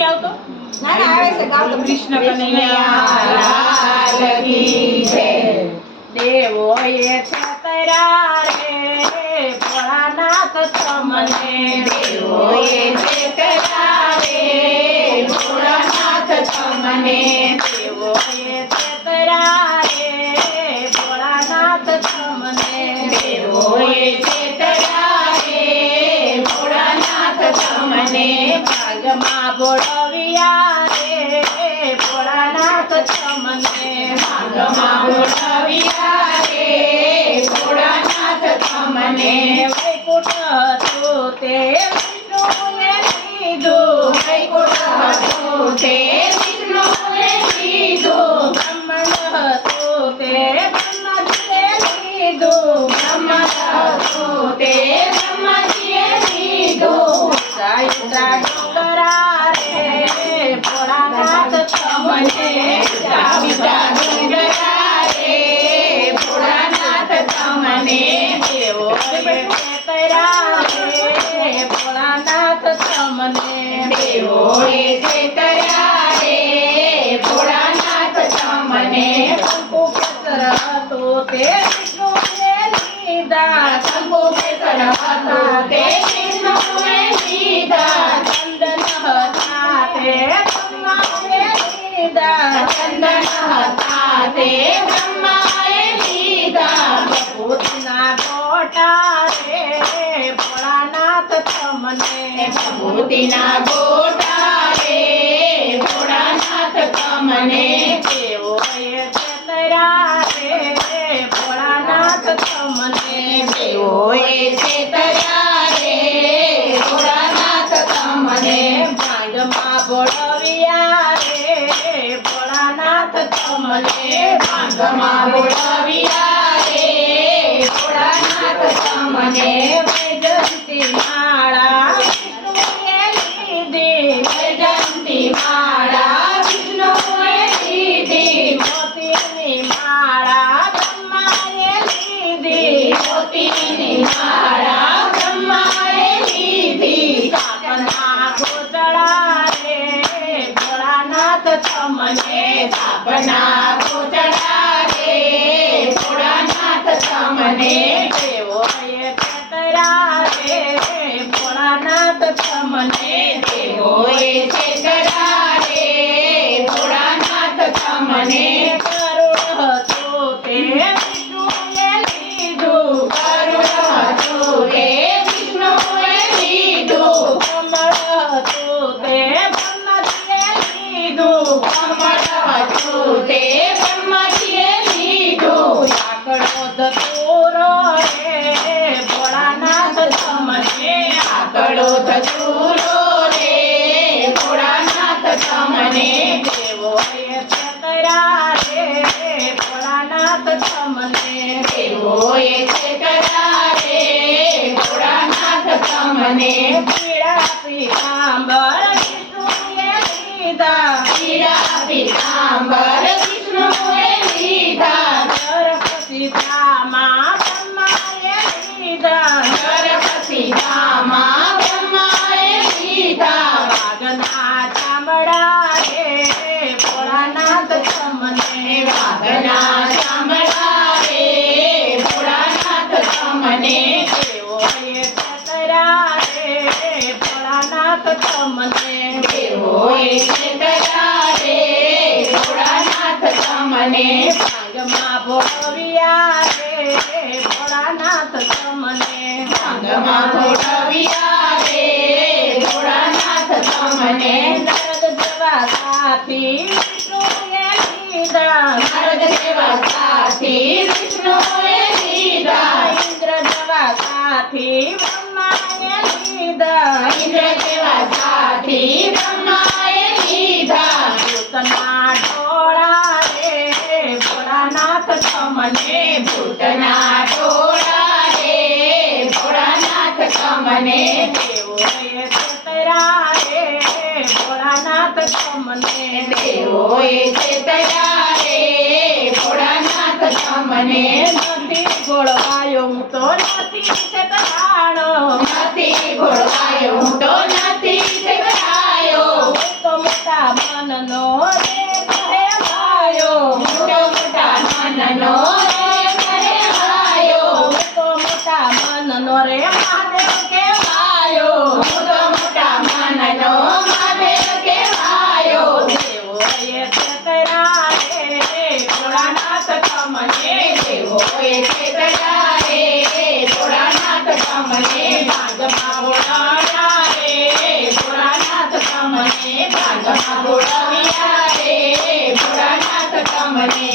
નથી આવતો? ના ના આવે છે ગાવ તો. કૃષ્ણ કનૈયા લાલ કી જય. દેવોએ છેતર્યા રે ભોળાનાથ તમને. દેવોએ છેતર્યા રે ભોળાનાથ તમને. દેવોએ છેતર્યા રે ભોળાનાથ તમને. દેવોએ છેતર્યા રે ભોળાનાથ તમને. ભાગમાં બોળવ્યા રે ભોળાનાથ તમને. ભાગમાં બોલાવ્યા રે ભોળાનાથ તમને. વૈકુંઠ હતું તે વિષ્ણુએ લીધું. વૈકુંઠ હતું તે વિષ્ણુએ લીધું. બ્રહ્માંડ હતું તે બ્રહ્માજીએ લીધું. બ્રહ્માંડ હતું તે બ્રહ્માજીએ લીધું. સાયુરા ડુંગરા રે ભોળાનાથ તમને. સાવિતા ડુંગરા રે ભોળાનાથ તમને. દેવોએ છેતર્યા રે ભોળાનાથ તમને. દેવોએ છેતર્યા રે ભોળાનાથ તમને. કંકુ કેસર હતું તે વિષ્ણુએ લીધા. શંભુ કેસર હતા તે વિષ્ણુએ લીધા. ચંદન હતા તે બ્રહ્માએ લીધા. ચંદન હતા તે બ્રહ્માએ લીધા. ભૂતના ગોટા રે ભોળાનાથ તમને. ભૂતિના ગોટા રે ભોળાનાથ તમને. દેવોએ છેતર્યા રે ભોળાનાથ તમને. દેવોએ છેતર્યા રે ભોળાનાથ તમને. ભાંગમાં બોળવ્યા રે ભોળાનાથ તમને. ભાંગમાં બોલાવ્યા રે ભોળાનાથ તમને. વૈજયંતી માળા વિષ્ણુએ લીધી. વૈજયંતી માળા વિષ્ણુએ લીધી. મોતીની માળા બ્રહ્માએ લીધી. મોતીની માળા બ્રહ્માએ લીધી. સાપના ગોચડા રે ભોળાનાથ તમને. સાપના ગોચડા રે ભોળાનાથ તમને. દેવોએ છેતર્યા રે ભોળાનાથ તમને. દેવોએ છેતર્યા રે ભોળાનાથ તમને. કરુણ હતું તે વિષ્ણુએ લીધું. કરુણ હતું તે વિષ્ણુએ લીધું. કમળ હતું તે બ્રહ્માજીએ લીધું. કમળ હતું તે બ્રહ્માજીએ લીધું. લાકડો ધતૂરો રે ભોળાનાથ તમને. આકડો ધતૂરો રે ભોળાનાથ તમને. દેવોએ છેતર્યા રે ભોળાનાથ તમને. દેવોએ છેતર્યા રે ભોળાનાથ તમને. પીળા પીતાંબર વિષ્ણુએ લીધા. પીળા પીતાંબર વિષ્ણુએ લીધા. સીતામાં બ્રહ્માએ લીધા. ગર્ભસીતામાં બ્રહ્માએ લીધા. વાઘના ચામડા રે ભોળાનાથ તમને. વાઘના ચામડા રે ભોળાનાથ તમને. દેવોએ છેતર્યા રે ભોળાનાથ તમને. દેવોએ છેતર્યા રે ભોળાનાથ તમને. ભાંગમાં બોળવ્યા રે ભોળાનાથ તમને. ભાંગમાં ભોળવ્યા રે ભોળાનાથ તમને. નારદ જેવા સાથી વિષ્ણુએ લીધા. નારદ જેવા સાથી વિષ્ણુએ લીધા. ઇન્દ્ર જેવા સાથી બ્રહ્માએ લીધા. ઇન્દ્ર જેવા સાથી બ્રહ્માએ લીધા. ભૂતના ડોળા રે ભોળાનાથ તમને. ભૂતના ટોળા રે ભોળાનાથ તમને. દેવોએ છેતર્યા રે ભોળાનાથ તમને. દેવોએ છેતર્યા રે ભોળાનાથ તમને. નથી ગોળવાયો હું તો નથી છેતરાણો. નથી ભોળવાયો હું તો નથી છેતરાયો. તો મનનો રે કહેવાયો મોટો મોટા મનનો રે કહેવાયો મોટો મોટા મનનો રે મહાદેવ કહેવાયો મોટો મોટા મનનો મહાદેવ કહેવાયો દેવોએ છેતર્યા રે ભોળાનાથ તમને દેવોએ છેતર્યા રે ભોળાનાથ તમને ભાગમાં બોલાવ્યા રે ભોળાનાથ તમને ભાગમાં બોલાવ્યા રે ભોળાનાથ તમને